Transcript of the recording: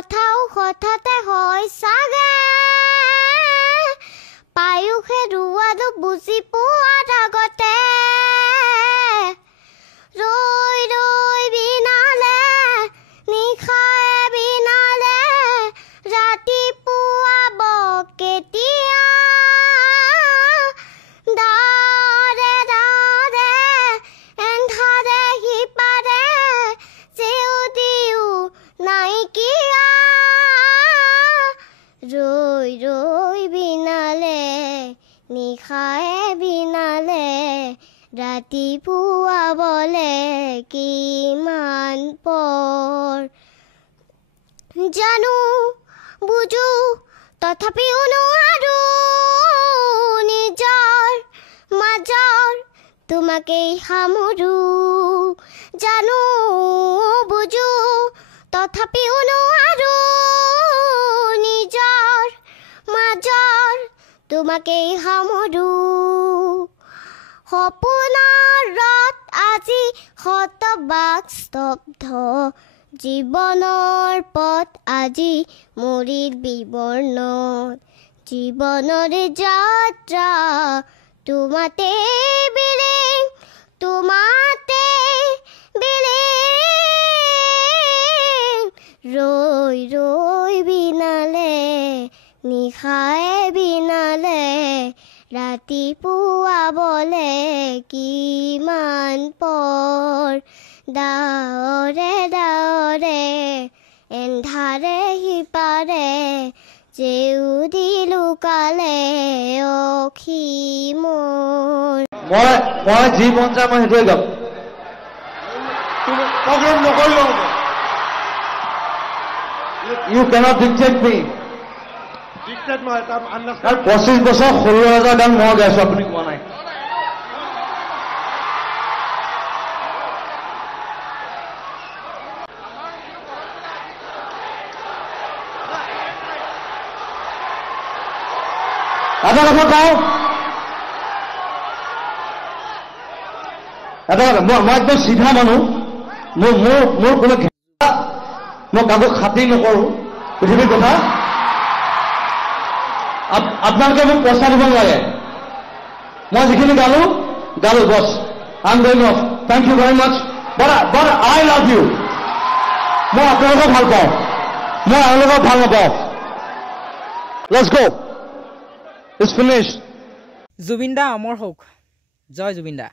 কথাও হঠাতে হয় চাগে পায়ুষে ৰুৱাটো বুজি পোৱাৰ আগতে ৰৈ ৰৈ বিনালে নিশায়ে বিনালে ৰাতিপুৱাব কেতিয়া দাৰে দাৰে এন্ধাৰে সিপাৰে চেউদিও নাইকিয়া ৰৈ ৰৈ বিনালে নিশায়ে বিনালে ৰাতিপুৱাবলে কিমান পৰ জানো বুজো তথাপিও নোৱাৰো নিজৰ মাজৰ তোমাকেই সামৰো জানো বুজো তথাপিও নোৱাৰো নিজৰ মাজৰ তোমাকেই সামৰো সপোনৰ ৰথ আজি শতবাক স্তব্ধ জীৱনৰ পথ আজি মৰিল বিবৰ্ণত জীৱনৰ যাত্ৰা তোমাতে বিলীন তোমাতে বিলীন ৰৈ ৰৈ বিনালে নিশায়ে বিনালে ৰাতিপুৱাবলে কিমান পৰ দাৱৰে দাৱৰে এন্ধাৰে সিপাৰে জেউদি লুকালে অখি মোৰ মই যি মন যায় মই সেইটোৱে গাম প্ৰগ্ৰেম নকৰিলেও হ'ব ইউ কেনট ডিক্টেট মি 25 বছৰ 16,000 গান মই গাইছো আপুনি কোৱা নাই এটা কথা কওঁ এটা কথা মই একদম চিধা মানুহ মোৰ কোনো মই কাকো খাতি নকৰো পৃথিৱীৰ কথা আপোনালোকে মোক পইচা দিব নালাগে মই যিখিনি গালো boss I am going off thank you very much but I love you মই আপোনালোকক ভাল পাওঁ মই আপোনালোকক ভাল নাপাওঁ let's go it's finished Zubeen da অমৰ হওক জয় জুবিন দা